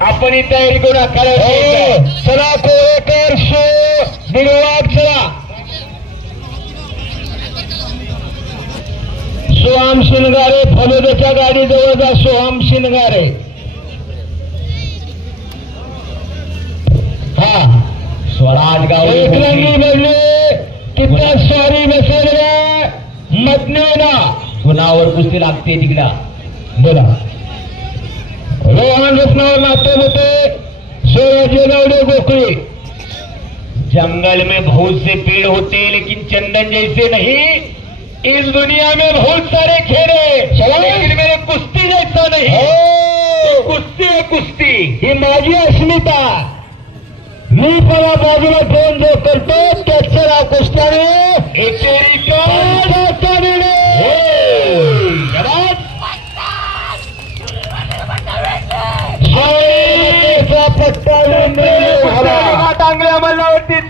आपण ही तयारी करू आखाडा चला कोळेकर शो निर्वाग चला सोहम शिनगारे फलोद्याच्या गाडीजवळ जा सोहम शिनगारे हा स्वराज गाव एक रंगी बनले कितना स्वारी बसेल मधने ना गुणावर कुस्ती लागते तिकडा बोला रोहन रत्नावर लाते होते सोयाजी गावडे गोखले जंगल में बहुत से पेड़ होते लेकिन चंदन जैसे नहीं इस दुनिया में बहुत सारे खेल है लेकिन मेरे कुश्ती जैसा नहीं कुश्ती है कुश्ती ही माझी अस्मिता मी पला बाजूला ठेवून जो करतो त्याचं नाव कुस्त्याने पट्टा टांगल्या मल्लावरती